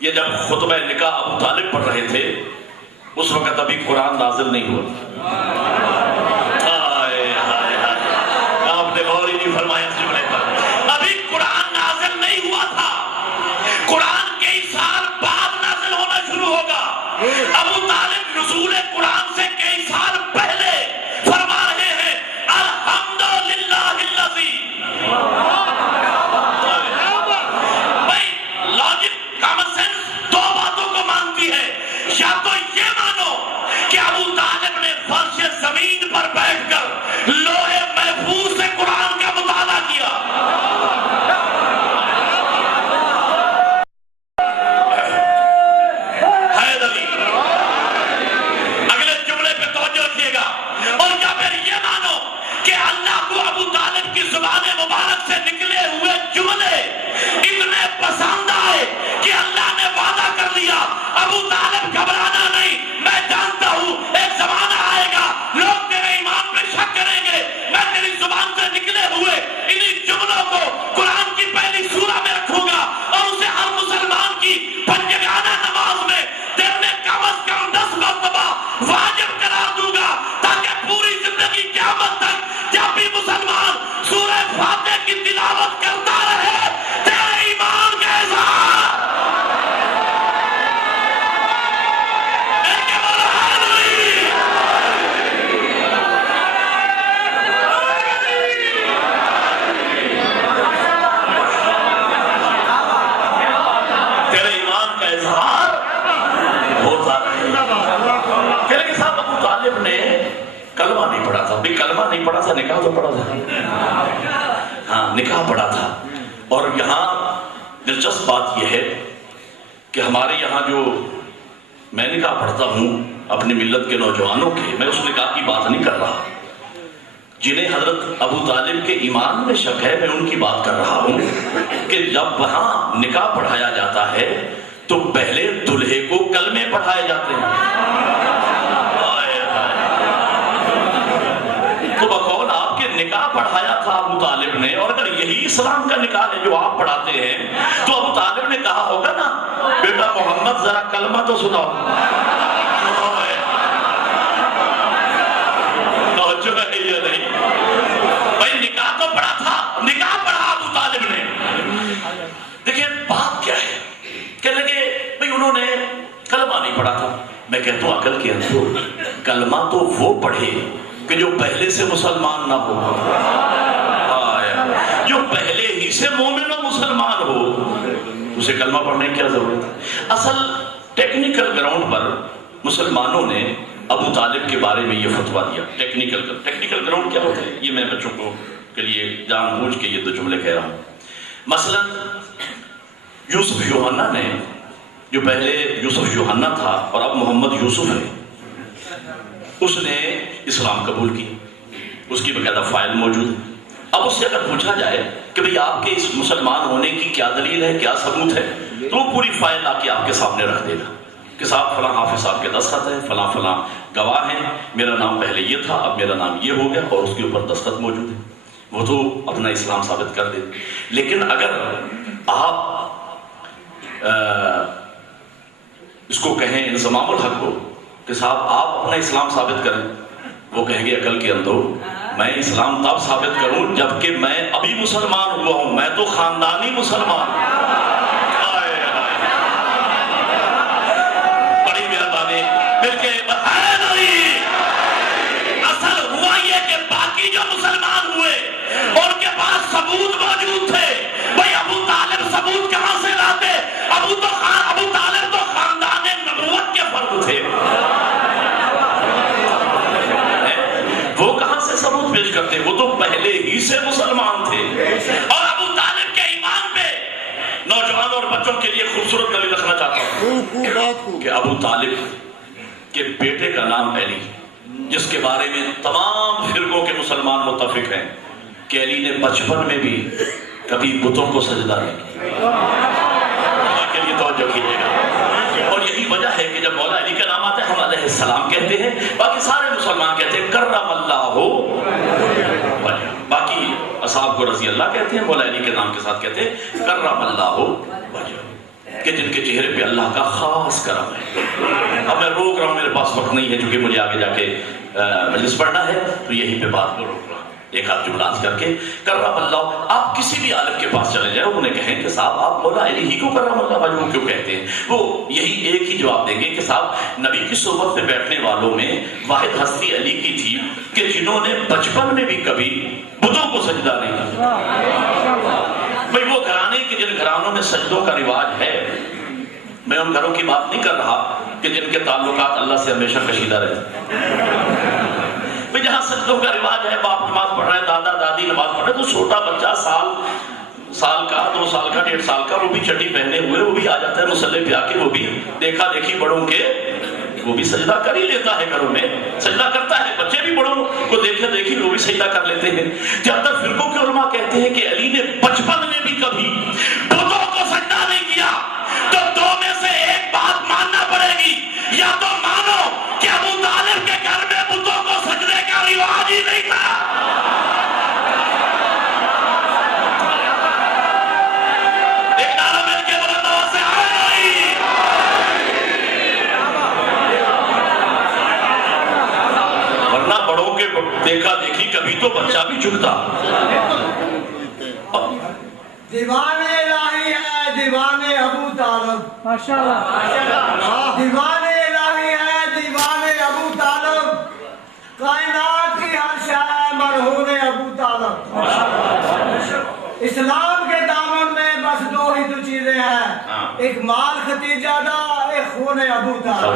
یہ جب خطبہ نکاح ابو طالب پڑھ رہے تھے اس وقت ابھی قرآن نازل نہیں ہوا. آپ نے غور ہی نہیں فرمایا اس جملے پر. ابھی قرآن نازل نہیں ہوا تھا. قرآن کئی سال بعد نازل ہونا شروع ہوگا. ابو طالب نزول قرآن سے کئی سال پہلے فرما رہے ہیں الحمدللہ الذی. بھائی لاجک کامن سینس دو باتوں کو مانتی ہے. یا تو یہ مانو کہ ابو طالب نے فرش زمین پر بیٹھ کر لوح محفوظ سے قرآن کا مطالعہ کیا. اگلے جملے پہ توجہ رکھیے گا. اور یا پھر یہ مانو کہ اللہ کو ابو طالب کی زبان مبارک سے نکلے ہوئے جملے اتنے پسند آئے کہ اللہ نے وعدہ کر لیا ابو طالب گھبرانا نہیں. میں جانتا ہوں ایک زمانہ آئے گا لوگ تیرے ایمان پہ شک کریں گے. میں تیری زبان سے نکلے ہوئے انہی جملوں کو قرآن کی پہلی سورہ میں رکھوں گا اور اسے ہر مسلمان کی پنجگانہ نماز میں دن میں کم از کم 10 مرتبہ واجب قرار دوں گا تاکہ پوری زندگی قیامت تک جب بھی مسلمان سورہ فاتحہ کی تلاوت کرتا رہے تیرے ایمان کا اظہار. کلمہ نہیں پڑھا تھا. بھی کلمہ نہیں پڑھا تھا, نکاح تو پڑھا تھا. ہاں نکاح پڑھا تھا. اور یہاں دلچسپ بات یہ ہے کہ ہمارے یہاں جو میں نکاح پڑھتا ہوں اپنی ملت کے نوجوانوں کے, میں اس نکاح کی بات نہیں کر رہا. جنہیں حضرت ابو طالب کے ایمان میں شک ہے میں ان کی بات کر رہا ہوں کہ جب وہاں نکاح پڑھایا جاتا ہے تو پہلے دلہے کو کلمے پڑھائے جاتے ہیں. تو بقول آپ کے نکاح پڑھایا تھا ابو طالب نے, اور اگر یہی اسلام کا نکاح ہے جو آپ پڑھاتے ہیں تو ابو طالب نے کہا ہوگا نا بیٹا محمد ذرا کلمہ تو سناؤ. توجہ ہے یا نہیں بھائی؟ نکاح تو پڑھا تھا, نکاح پڑھا ابو طالب نے. دیکھیں بات کیا ہے, کہنے لگے بھائی انہوں نے کلمہ نہیں پڑھا تھا. میں کہتا ہوں عقل کے اندر کلمہ تو وہ پڑھے کہ جو پہلے سے مسلمان نہ ہو, جو پہلے ہی سے مومن و مسلمان ہو, اسے کلمہ پڑھنے کی کیا ضرورت ہے. اصل ٹیکنیکل گراؤنڈ پر مسلمانوں نے ابو طالب کے بارے میں یہ فتویٰ دیا. ٹیکنیکل گراؤنڈ کیا ہوتا ہے یہ میں بچوں کو کے لیے جان بوجھ کے یہ دو جملے کہہ رہا ہوں. مثلا یوسف یوحنا نے, جو پہلے یوسف یوحنا تھا اور اب محمد یوسف ہے, اس نے اسلام قبول کی. اس کی باقاعدہ فائل موجود ہے. اب اس سے اگر پوچھا جائے کہ بھئی آپ کے اس مسلمان ہونے کی کیا دلیل ہے, کیا ثبوت ہے, تو وہ پوری فائل آ کے آپ کے سامنے رکھ دے گا کہ صاحب فلاں حافظ صاحب کے دستخط ہے, فلاں فلاں گواہ ہیں, میرا نام پہلے یہ تھا اب میرا نام یہ ہو گیا, اور اس کے اوپر دستخط موجود ہے. وہ تو اپنا اسلام ثابت کر دے. لیکن اگر آپ اس کو کہیں انضمام الحق کو کہ صاحب آپ اپنا اسلام ثابت کریں, وہ کہیں گے عقل کے اندر میں اسلام تب ثابت کروں جبکہ میں ابھی مسلمان ہوا ہوں, میں تو خاندانی مسلمان. بڑی مہربانی مل کے اصل ہوا یہ کہ باقی جو مسلمان ہوئے ان کے پاس ثبوت موجود تھے. بھائی ابو طالب ثبوت کہاں سے لاتے؟ ابو طالب تو خاندان نبوت کے فرد تھے. وہ کہاں سے ثبوت پیش کرتے؟ وہ تو پہلے ہی سے مسلمان تھے. اور ابو طالب کے ایمان پہ نوجوانوں اور بچوں کے لیے خوبصورت دلیل رکھنا چاہتا ہوں کہ ابو طالب کے بیٹے کا نام علی, جس کے بارے میں تمام فرقوں کے مسلمان متفق ہیں کہ علی نے بچپن میں بھی کبھی بتوں کو سجدہ نہیں کیا. کے لیے توجہ کیجیے گا. اور یہی وجہ ہے کہ جب مولا علی کا نام آتا ہے ہم علیہ السلام کہتے ہیں, باقی سارے مسلمان کہتے ہیں کرم اللہ ہو, باقی اصحاب کو رضی اللہ کہتے ہیں, مولا علی کے نام کے ساتھ کہتے ہیں کرم اللہ ہو. کہ جن کے چہرے پہ اللہ کا خاص کرم ہے. اب میں روک رہا ہوں، میرے پاس وقت نہیں ہے چونکہ مجھے آگے جا کے مجلس پڑھنا ہے، تو یہیں پہ بات کو روک رہا ہوں. ایک آدھ جملہ کر کے کرم اللہ، آپ کسی بھی عالم کے پاس چلے جائیں، انہیں کہیں کہ صاحب آپ مولا علی ہی کو کرم اللہ وجہہ کیوں کہتے ہیں، وہ یہی ایک ہی جواب دیں گے کہ صاحب نبی کی صحبت میں بیٹھنے والوں میں واحد ہستی علی کی تھی کہ جنہوں نے بچپن میں بھی کبھی بتوں کو سجدہ نہیں کیا. بھئی وہ گھرانے کے جن گھرانوں میں سجدوں کا رواج ہے، میں ان گھروں کی بات نہیں کر رہا کہ جن کے تعلقات اللہ سے ہمیشہ کشیدہ رہے. جہاں سجدوں کا رواج ہے، باپ نماز پڑھ رہے ہیں، دادا دادی نماز پڑھ رہے ہیں، تو چھوٹا بچہ سال کا 2 سال کا 1.5 سال کا وہ بھی چٹی پہنے ہوئے وہ بھی آ جاتا ہے مصلی پہ آ کے، وہ بھی دیکھا دیکھی بڑوں کے وہ بھی سجدہ کر ہی لیتا ہے، گھروں میں سجدہ کرتا ہے. بچے بھی بڑوں کو دیکھا دیکھی وہ بھی سجدہ کر لیتے ہیں. جہاں تک فرقوں کے علماء کہتے ہیں کہ علی نے بچپن میں بھی کبھی بتوں کو سجدہ نہیں کیا، تو 2 میں سے ایک بات ماننا پڑے گی، یا تو مانو کہ ابو طالب کے گھر میں بتوں کو سجدے کا رواج ہی نہیں تھا، ایک نعرہ مل کے بلند آواز سے آئے، ورنہ بڑوں کے دیکھا دیکھی کبھی تو بچہ بھی جھکتا. دیوان الہی ہے دیوان ابو طالب، ماشاءاللہ دیوان الہی ہے دیوان ابو طالب، کائنات کی ہر شے مرہون ابو طالب. اسلام کے دامن میں بس 2 ہی تو چیزیں ہیں، ایک مال ختیجہ دا، ایک خون ابو طالب.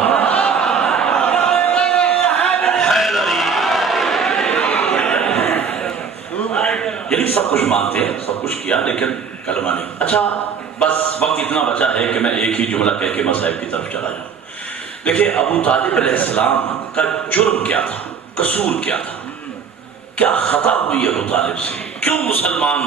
یعنی سب کچھ مانتے ہیں، سب کچھ کیا، لیکن کلمہ نہیں. اچھا بس وقت اتنا بچا ہے کہ میں ایک ہی جملہ کہہ کے مسائل کی طرف چلا جاؤں. دیکھیں ابو طالب علیہ السلام کا جرم کیا تھا، قصور کیا تھا، کیا خطا ہوئی ابو طالب سے، کیوں مسلمان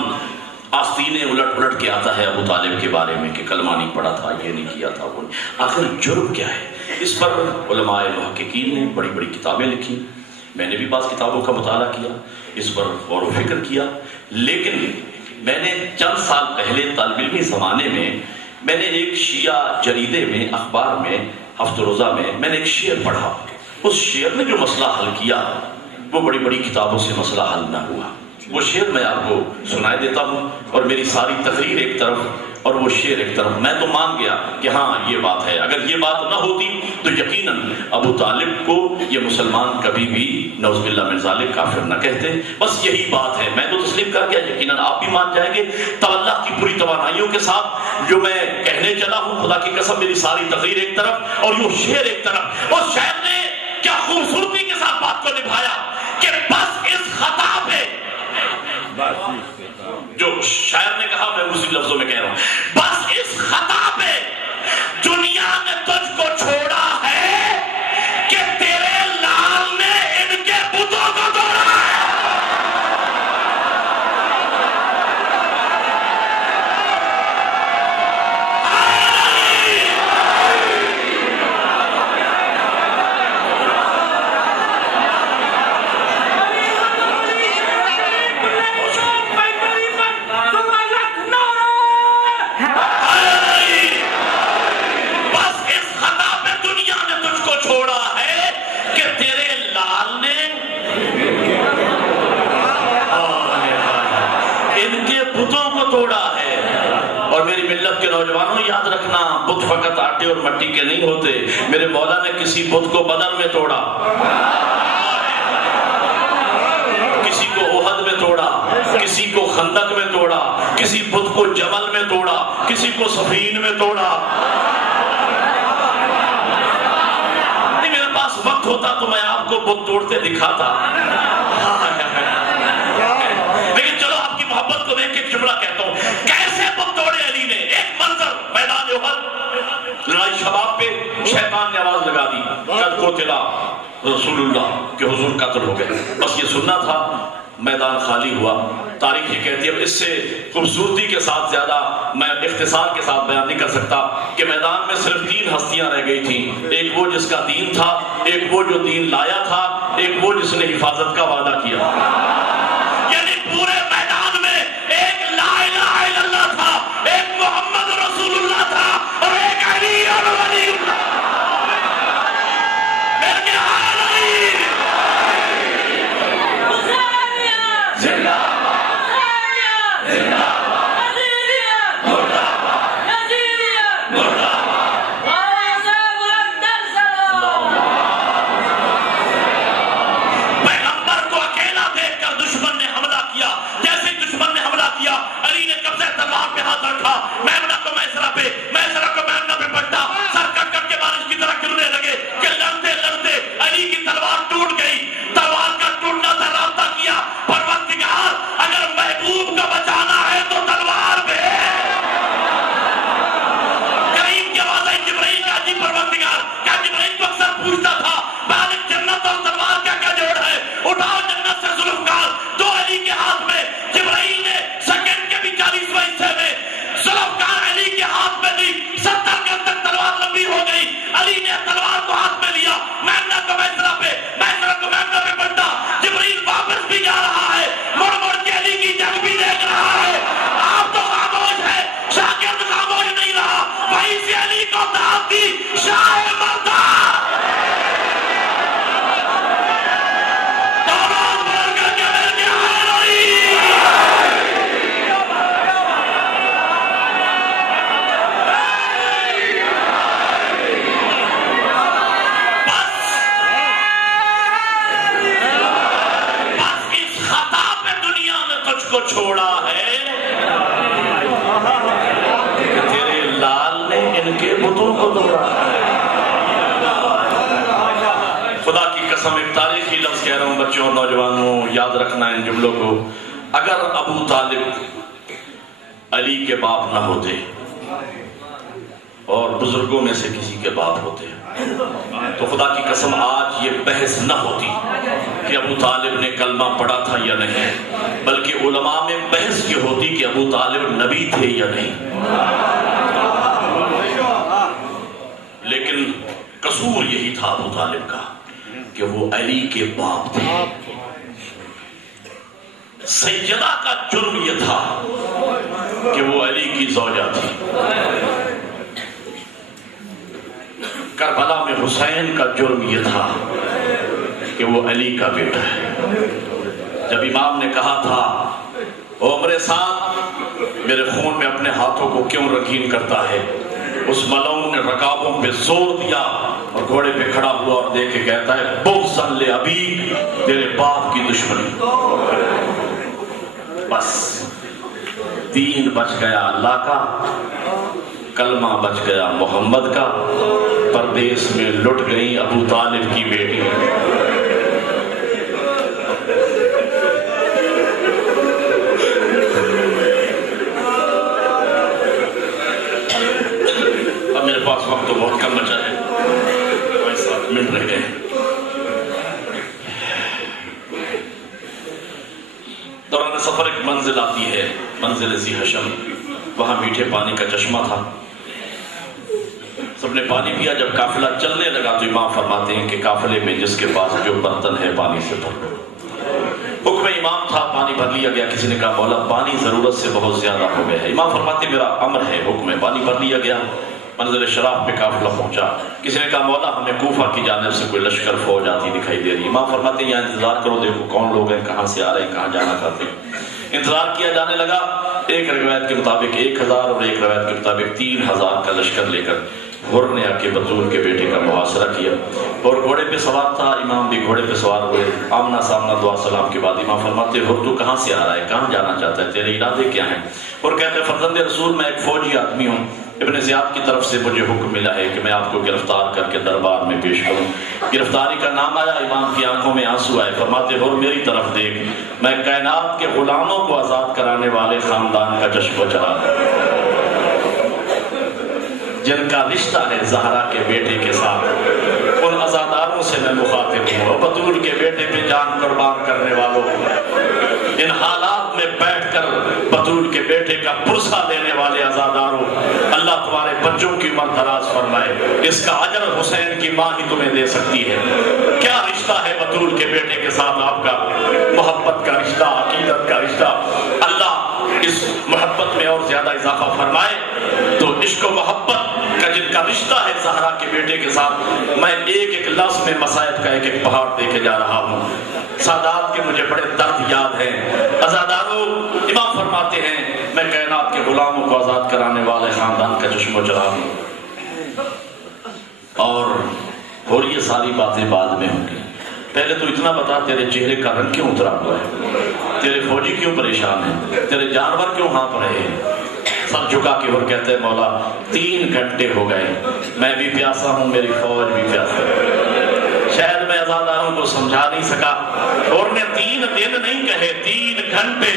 آستینیں الٹ پلٹ کے آتا ہے ابو طالب کے بارے میں کہ کلمہ نہیں پڑھا تھا، یہ نہیں کیا تھا، وہ نہیں. آخر جرم کیا ہے؟ اس پر علماء محققین نے بڑی بڑی کتابیں لکھی، میں نے بھی بعض کتابوں کا مطالعہ کیا، اس پر غور و فکر کیا. لیکن میں نے چند سال پہلے طالب علمی زمانے میں نے ایک شیعہ جریدے میں، اخبار میں، ہفتہ روزہ میں نے ایک شعر پڑھا. اس شعر نے جو مسئلہ حل کیا وہ بڑی بڑی کتابوں سے مسئلہ حل نہ ہوا. وہ شعر میں آپ کو سنائے دیتا ہوں، اور میری ساری تقریر ایک طرف اور وہ شعر ایک طرف. میں تو مان گیا کہ ہاں یہ بات ہے، اگر یہ بات نہ ہوتی تو یقیناً ابو طالب کو یہ مسلمان کبھی بھی نعوذ باللہ من ذالک کافر نہ کہتے. بس یہی بات ہے، میں تو تسلیم کر گیا، یقیناً آپ بھی مان جائیں گے. تو اللہ کی پوری توانائیوں کے ساتھ جو میں کہنے چلا ہوں، خدا کی قسم میری ساری تقریر ایک طرف اور یہ شعر ایک طرف. اور شاعر نے کیا خوبصورتی کے ساتھ بات کو نبھایا کہ بس اس خطا پہ، جو شاعر نے کہا میں اسی لفظوں میں کہہ رہا ہوں، بس اس خطا پہ دنیا نے تجھ کو چھوڑا ہے کہ تیرے لال نے ان کے بتوں کو توڑا ہے. نوجوانوں یاد رکھنا، بت فقط آٹے اور مٹی کے نہیں ہوتے. میرے مولا نے کسی بت کو بدر میں توڑا، کسی کو احد میں توڑا، کسی کو خندق میں توڑا، کسی بت کو جمل میں توڑا، کسی کو صفین میں توڑا. نہیں میرے پاس وقت ہوتا تو میں آپ کو بت توڑتے دکھاتا، لیکن چلو آپ کی محبت کو دیکھ کے ایک جملہ کہتا ہوں. کیسے بت توڑے علی نے؟ ایک منظر میدان احد، لڑائی شباب پہ شیطان نے آواز لگا دی، قد قتل رسول اللہ، کہ حضور قتل ہو گئے. بس یہ سننا تھا، میدان خالی ہوا. تاریخ یہ کہتی ہے، اب اس سے خوبصورتی کے ساتھ زیادہ میں اختصار کے ساتھ بیان نہیں کر سکتا کہ میدان میں صرف 3 ہستیاں رہ گئی تھیں. ایک وہ جس کا دین تھا، ایک وہ جو دین لایا تھا، ایک وہ جس نے حفاظت کا وعدہ کیا. یعنی پورے میدان میں ایک لا الہ الا اللہ تھا، ایک محمد رسول اللہ تھا، اور کو چھوڑا ہے کہ تیرے لال نے ان کے بتوں کو توڑا. خدا کی قسم ایک تاریخی لفظ کہہ رہا ہوں بچوں اور نوجوانوں، یاد رکھنا ان جملوں کو. اگر ابو طالب علی کے باپ نہ ہوتے اور بزرگوں میں سے کسی کے باپ ہوتے تو خدا کی قسم آج یہ بحث نہ ہوتی کہ ابو طالب نے کلمہ پڑھا تھا یا نہیں، بلکہ علماء میں بحث یہ ہوتی کہ ابو طالب نبی تھے یا نہیں. لیکن قصور یہی تھا ابو طالب کا کہ وہ علی کے باپ تھے. سیدہ کا جرم یہ تھا کہ وہ علی کی زوجہ تھی. کربلا میں حسین کا جرم یہ تھا کہ وہ علی کا بیٹا ہے. جب امام نے کہا تھا او میرے ساتھ میرے خون میں اپنے ہاتھوں کو کیوں رنگین کرتا ہے، اس ملعون نے رکابوں پہ زور دیا اور گھوڑے پہ کھڑا ہوا اور دیکھ کے کہتا ہے بغضاً لأبی، تیرے باپ کی دشمنی. بس دین بچ گیا اللہ کا، کلمہ بچ گیا محمد کا، پردیس میں لٹ گئی ابو طالب کی بیٹی. اب میرے پاس وقت تو بہت کم بچا ہے، 7 منٹ رہ گئے. دوران سفر ایک منزل آتی ہے، منزل ذی حشم. وہاں میٹھے پانی کا چشمہ تھا. سب نے پانی پیا. جب قافلہ چلنے لگا تو امام فرماتے ہیں کہ قافلے میں جس کے پاس جو برتن ہے پانی سے بھر لو. حکم امام تھا، پانی بھر لیا گیا. کسی نے کہا مولا پانی ضرورت سے بہت زیادہ ہو گیا ہے. امام فرماتے میرا امر ہے، حکم ہے. پانی بھر لیا گیا. منزل شراب پہ قافلہ پہنچا. کسی نے کہا مولا ہمیں کوفہ کی جانب سے کوئی لشکر فوج آتی دکھائی دے رہی. امام فرماتے ہیں یہاں انتظار کرو، دیکھو کون لوگ ہیں، کہاں سے آ رہے ہیں، کہاں جانا چاہتے ہیں. انتظار کیا جانے لگا. ایک روایت کے مطابق 1000 اور ایک روایت کے مطابق 3000 کا لشکر لے کر ہر نے آ کے بطول کے بیٹے کا محاصرہ کیا اور گھوڑے پہ سوار تھا. امام بھی گھوڑے پہ سوار ہوئے. آمنا سامنا دعا سلام کے بعد امام فرماتے ہر تو کہاں سے آ رہا ہے، کہاں جانا چاہتا ہے، تیرے ارادے کیا ہیں؟ اور کہتے ہیں فرزند رسول میں ایک فوجی آدمی ہوں، ابن زیاد کی طرف سے مجھے حکم ملا ہے کہ میں آپ کو گرفتار کر کے دربار میں پیش کروں. گرفتاری کا نام آیا. امام کی آنکھوں میں آنسو آئے. فرماتے ہو میری طرف دیکھ، میں کائنات کے غلاموں کو آزاد کرانے والے خاندان کا جشن چلا جن کا رشتہ ہے زہرا کے بیٹے کے ساتھ. ان عزاداروں سے میں مخاطب ہوں. اور بطول کے بیٹے پہ جان قربان کرنے والوں، ان حالات میں بیٹھ کر بطول کے بیٹے کا پرسہ دینے والے عزاداروں، اللہ تمہارے بچوں کی عمر دراز فرمائے. اس کا اجر حسین کی ماں ہی تمہیں دے سکتی ہے. کیا رشتہ ہے بطول کے بیٹے کے ساتھ آپ کا؟ محبت کا رشتہ، عقیدت کا رشتہ. اللہ اس محبت میں اور زیادہ اضافہ فرمائے. تو عشق و محبت کا جن کا رشتہ ہے زہرا کے بیٹے کے ساتھ، میں ایک ایک لفظ میں مصائب کا ایک ایک پہاڑ دیکھے جا رہا ہوں. سادات کے مجھے بڑے درد یاد ہیں. عزاداروں، امام فرماتے ہیں میں کائنات کے غلاموں کو آزاد کرانے والے خاندان کا چشم و چراغ ہوں. اور یہ ساری باتیں بعد میں ہوں گی. پہلے تو اتنا بتا تیرے چہرے کا رنگ کیوں اترا ہوا ہے، تیرے فوجی کیوں پریشان ہیں، تیرے جانور کیوں ہانپ رہے ہیں. سر جھکا کے اور کہتے ہیں مولا 3 گھنٹے ہو گئے، میں بھی پیاسا ہوں، میری فوج بھی پیاسا ہے. شاید میں عزاداروں کو سمجھا نہیں سکا. اور نے 3 دن نہیں کہے، 3 گھنٹے.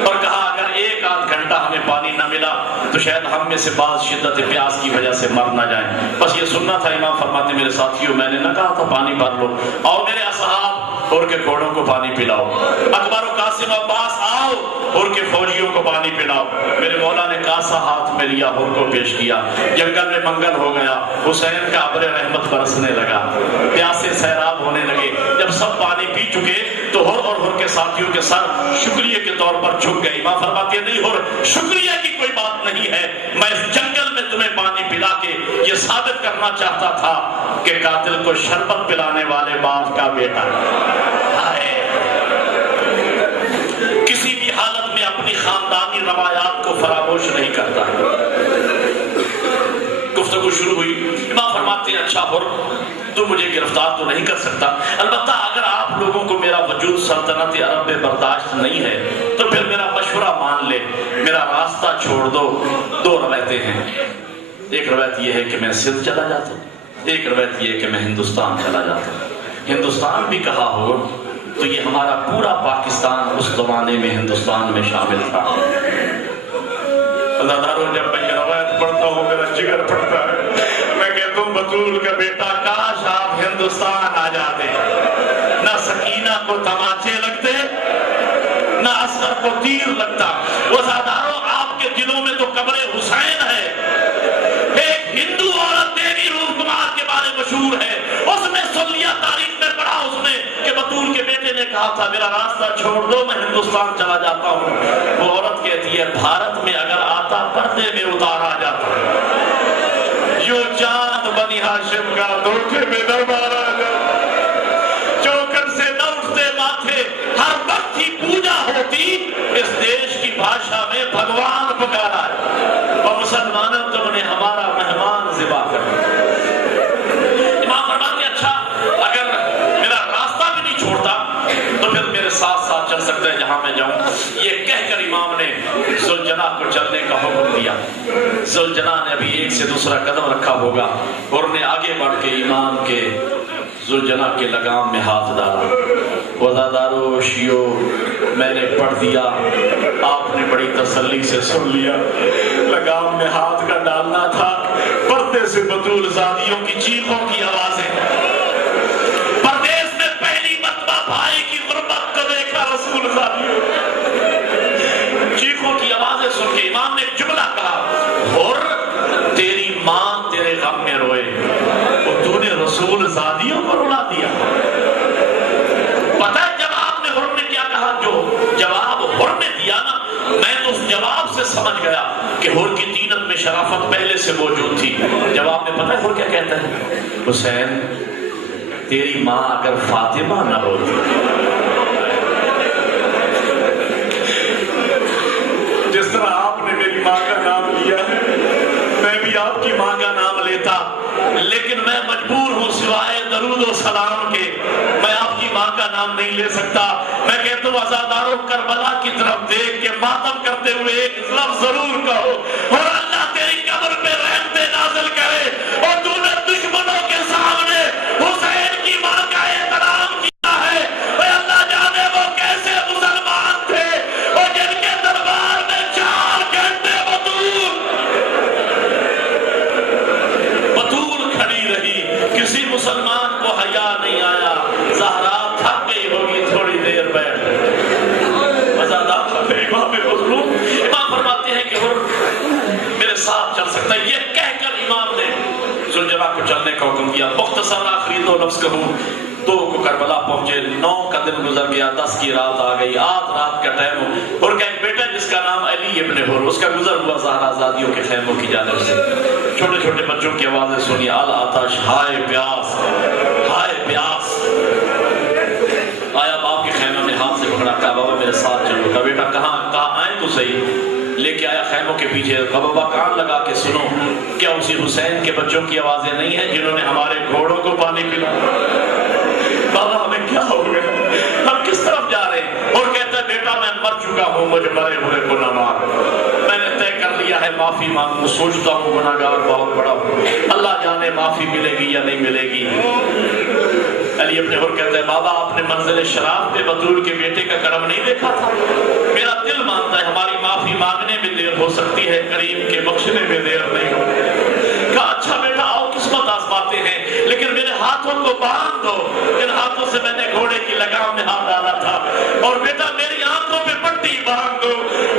اور کہا اگر 1 آدھ گھنٹہ ہمیں پانی نہ ملا تو شاید ہم میں سے بعض شدت پیاس کی وجہ سے مر نہ جائیں. بس یہ سننا تھا. امام فرماتے میرے ساتھیوں میں نے نہ کہا تھا پانی بھر لو، اور میرے اصحاب اور کے گھوڑوں کو پانی پلاؤ. اکبر و قاسم عباس آؤ اور کے فوجیوں کو پانی پلاؤ. میرے مولا نے کاسا ہاتھ میں لیا اور کو پیش کیا. جنگل میں منگل ہو گیا. حسین کا ابر رحمت برسنے لگا. پیاسے سیراب ہونے لگے. جب سب پانی پی چکے تو ہر اور ہر کے ساتھیوں کے سر شکریہ کے طور پر جھک گئے. امام فرماتے نہیں ہر شکریہ کی کوئی بات نہیں ہے، میں اس جنگل میں تمہیں پانی پلا کے یہ ثابت کرنا چاہتا تھا کہ قاتل کو شربت پلانے والے باپ کا بیٹا کسی بھی حالت میں اپنی خاندانی روایات کو فراموش نہیں کرتا. گفتگو شروع ہوئی. امام فرماتے ہیں اچھا ہر تو مجھے گرفتار تو نہیں کر سکتا، البتہ اگر آپ لوگوں کو میرا وجود سلطنت عرب میں برداشت نہیں ہے تو پھر میرا مشورہ مان لے، میرا راستہ چھوڑ دو۔ دو روایتیں ہیں، ایک روایت یہ ہے کہ میں سندھ چلا جاتا ہوں، ایک روایت یہ ہے کہ میں ہندوستان چلا جاتا ہوں۔ ہندوستان بھی کہا ہو تو یہ ہمارا پورا پاکستان اس زمانے میں ہندوستان میں شامل تھا۔ جب میں یہ روایت پڑھتا ہوں میرا جگر پھٹتا ہے، میں کہتا ہوں بطول کا بیٹا کاش آپ ہندوستان آ جاتے، نہ سکینہ کو تماچے لگتے نہ اصغر کو تیر لگتا۔ وزاداروں آپ کے دلوں میں تو قبر حسین ہے۔ ایک ہندو عورت دیوی روپ کمار کے بارے مشہور ہے، اس نے سن لیا، تاریخ میں پڑھا اس نے کہ بطول کے بیٹے نے کہا تھا میرا راستہ چھوڑ دو میں ہندوستان چلا جاتا ہوں۔ وہ عورت کہتی ہے بھارت میں اگر آتا پردے میں اتارا جاتا، جو چاند بنی ہاشم کا دھوکے میں نہ مارا جاتا، چوکر سے نہ اٹھتے ماتھے، ہر وقت ہی پوجا ہوتی، اس دیش کی بھاشا میں بھگوان پکارا ہے، اور مسلمانوں تم نے ہمارا مہمان ذبح کر دیا۔ امام فرماتے اچھا اگر میرا راستہ بھی نہیں چھوڑتا تو پھر میرے ساتھ ساتھ چل سکتا ہے جہاں میں جاؤں۔ یہ کہہ کر امام نے ذوالجناح کو چلنے کا حکم دیا۔ ذوالجناح نے ابھی ایک سے دوسرا قدم رکھا ہوگا اور نے آگے بڑھ کے امام کے ذوالجناح کے لگام میں ہاتھ ڈالا۔ وزادارو شیو میں نے پڑھ دیا، آپ نے بڑی تسلی سے سن لیا، لگام میں ہاتھ کا ڈالنا تھا، پردے سے بطول زادیوں کی چیخوں کی آوازیں، پردیس میں پہلی مرتبہ بھائی کی غربت کو دیکھا رسول زادیوں، چیخوں کی آوازیں سن کے امام نے ایک جملہ کہا، حر تیری ماں تیرے غم میں روئے اور تو نے رسول زادیوں کو رلا دیا۔ پتہ ہے جواب میں حر نے کیا کہا؟ جو جواب حر نے دیا نا، میں تو اس جواب سے سمجھ گیا کہ حر کی تینت میں شرافت پہلے سے موجود تھی۔ جواب میں پتہ ہے حر کیا کہتا ہے؟ حسین تیری ماں اگر فاطمہ نہ ہوتی، جس طرح آپ نے میری ماں کا نام لیا ہے میں بھی آپ کی ماں کا نام لیتا، لیکن میں مجبور ہوں سوائے درود و سلام کے میں آپ کی ماں کا نام نہیں لے سکتا۔ میں کہتا ہوں عزاداروں کربلا کی طرف دیکھ کے ماتم کرتے ہوئے ایک لفظ ضرور کہو، اور اللہ تیری قبر پہ رحمتیں نازل کرے، اور تو نے دشمنوں کے سامنے حسین کی ماں کا احترام کیا ہے۔ اے اللہ جانے وہ کیسے مسلمان تھے اور جن کے دربار میں 4 گھنٹے بطول کھڑی رہی، کسی مسلمان کو حیا نہیں آیا، زہرا تھک گئی ہوگی تھوڑی دیر بیٹھ۔ امام فرماتے ہیں کہ میرے ساتھ چل سکتا ہے، یہ کہہ کر امام نے ذوالجناح کو چلنے کا حکم دیا۔ مختصر آخری 2 لفظ کہوں، 2 کو کربلا پہنچے، 9 کا دن گزر گیا، 10 کی رات آ گئی، آدھ رات کا ٹائم ہو، اور کا ایک بیٹا جس کا نام علی ابن حر، اس کا گزر ہوا زہرا زادیوں کے خیموں کی جانب سے۔ چھوٹے چھوٹے بچوں کی آوازیں سنی، العطش، ہائے پیاس، ہائے پیاس۔ آیا باپ کے خیمے میں ہاتھ سے پکڑا، کہا بابا میرے ساتھ چلو۔ کہا بیٹا کہاں؟ کہا آئیں تو صحیح۔ لے کے آیا خیموں کے پیچھے، کہا بابا کان لگا کے سنو، کیا اسی حسین کے بچوں کی آوازیں نہیں ہیں جنہوں نے ہمارے گھوڑوں کو پانی پلایا؟ بابا ہمیں کیا ہو گیا، ہم کس طرف جا رہے ہیں؟ اور کہتا ہے بیٹا میں مر چکا ہوں، مجھے مرے ہوئے کو نہ مار، میں نے طے کر لیا ہے معافی مانگوں، سوچتا ہوں گناہگار بہت بڑا ہوں، اللہ جانے معافی ملے گی یا نہیں ملے گی۔ علی ابن حر کہتا ہے بابا آپ نے منزل شراب پہ بطول کے بیٹے کا کرم نہیں دیکھا تھا؟ میرا دل مانتا ہے ہماری معافی مانگنے میں دیر ہو سکتی ہے، کریم کے بخشنے میں دیر نہیں ہو۔ کہا اچھا بیٹا آؤ قسمت آزماتے ہیں، لیکن میرے ہاتھوں کو باندھ دو، ان ہاتھوں سے میں نے گھوڑے کی لگام میں ہاتھ ڈالا تھا، اور بیٹا میری آنکھوں پہ پٹی باندھ دو،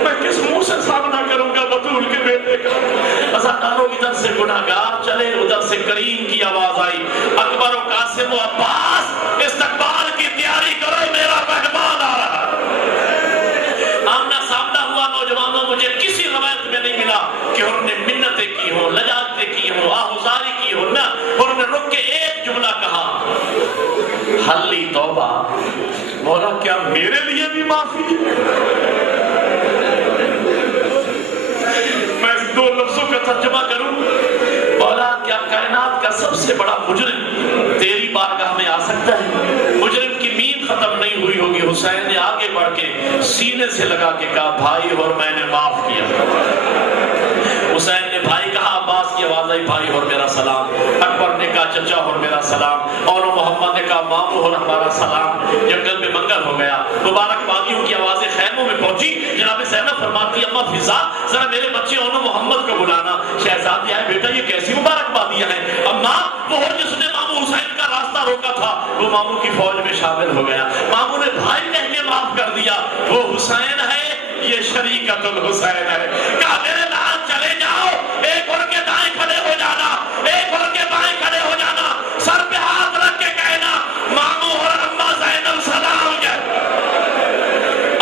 میں کس منہ سے سامنا کروں گا بطول کے بیٹے کا؟ عزاداروں ادھر سے گناہگار چلے، ادھر سے کریم کی آواز آئی، اکبر و قاسم و عباس استقبال کی تیاری کرو، میرا مہمان آ رہا۔ آمنا سامنا ہوا نوجوانوں، مجھے کسی روایت میں نہیں ملا کہ انہوں نے منتیں کی ہوں، لجاجتیں کی ہوں، آہوزاری کی ہوں، نہ انہوں نے رک کے ایک جملہ کہا، حلی توبہ، مولا کیا میرے لیے بھی معافی ہے؟ میں اس 2 لفظوں کا ترجمہ کروں، مولا کیا کائنات کا سب سے بڑا مجرم تیری بارگاہ میں آ سکتا ہے؟ مجرم کی نیند ختم نہیں ہوئی ہوگی حسین کے سینے سے لگا کے کہا بھائی اور میں نے معاف کیا۔ حسین نے بھائی کہا، عباس کی آواز آئی بھائی اور میرا سلام، اکبر نے کہا چچا اور میرا سلام، اور محمد نے کہا ماموں اور ہمارا سلام۔ جنگل میں منگل ہو گیا، مبارک بادیوں کی آوازیں خیموں میں پہنچی۔ جناب زینب فرماتی اما فضا ذرا میرے بچے اور محمد کو بلانا۔ شہزادی آئے، بیٹا یہ کیسی مبارک بادیاں ہیں؟ اما وہ جس نے ماموں حسین کا راستہ روکا تھا وہ ماموں کی فوج میں شامل ہو گیا، ماموں نے بھائی کہہ کے معاف کر دیا، وہ حسین ہے، یہ شریکت الحسین ہے۔ کہا میرے لال چلے جاؤ، ایک ان کے دائیں کھڑے ہو جانا، ایک ان کے بائیں کھڑے ہو جانا، سر پہ ہاتھ رکھ کے کہنا ماموں اور اما زینب سلام ہے۔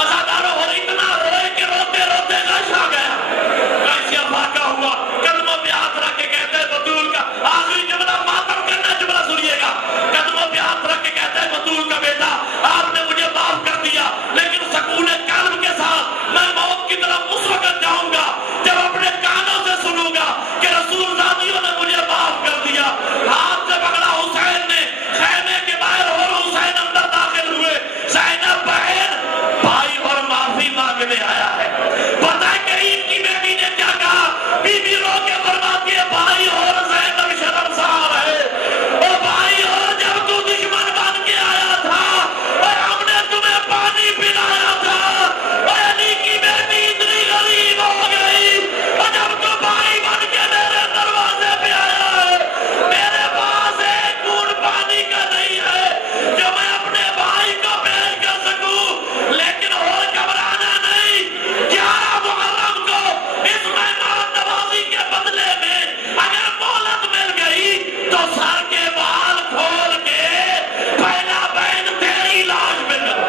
ازاداروں اور اتنا روئے کہ روتے روتے غش آ گیا، کیسے افاقہ ہوا، قدموں پہ ہاتھ رکھ کے کہتے ہیں بطول کا آخری جملہ، ماتم کرنا جملہ سنیے گا، قدموں پہ ہاتھ رکھ کے کہتے ہیں بطول کا بیٹا آپ نے مجھے معاف کر دیا، لیکن سکون قلب کے ساتھ میں موت کی طرف اس وقت جاؤں گا جب اپنے کانوں سے سنوں گا کہ رسول ذاتیوں نے مجھے معاف کر دیا۔ ہاتھ سے پکڑا حسین نے، خیمے کے باہر اور حسین اندر داخل ہوئے، زینب بہن بھائی اور معافی مانگنے آیا ہے۔ پتہ ہے کریم کی بیٹی نے کیا کہا؟ بی بی رو کے فرماتی ہے بھائی اور زینب شرمسار ہے، اور بھائی اور جب تو دشمن بن کے آیا تھا اور ہم نے تمہیں پانی پلایا تھا، اور علی کی بیٹی اتنی غریب ہو گئی، اور جب تو بھائی بن کے میرے دروازے پہ آیا ہے، میرے پاس ایک بوند پانی کا نہیں ہے جو میں اپنے بھائی کو پیش کر سکوں، لیکن اور گھبرانا نہیں، 11 محرم کو اس مہمان نوازی کے بدلے میں اگر مہلت مل گئی تو سر کے بال کھول کے پہلا بہن تیری لاش پہ کر۔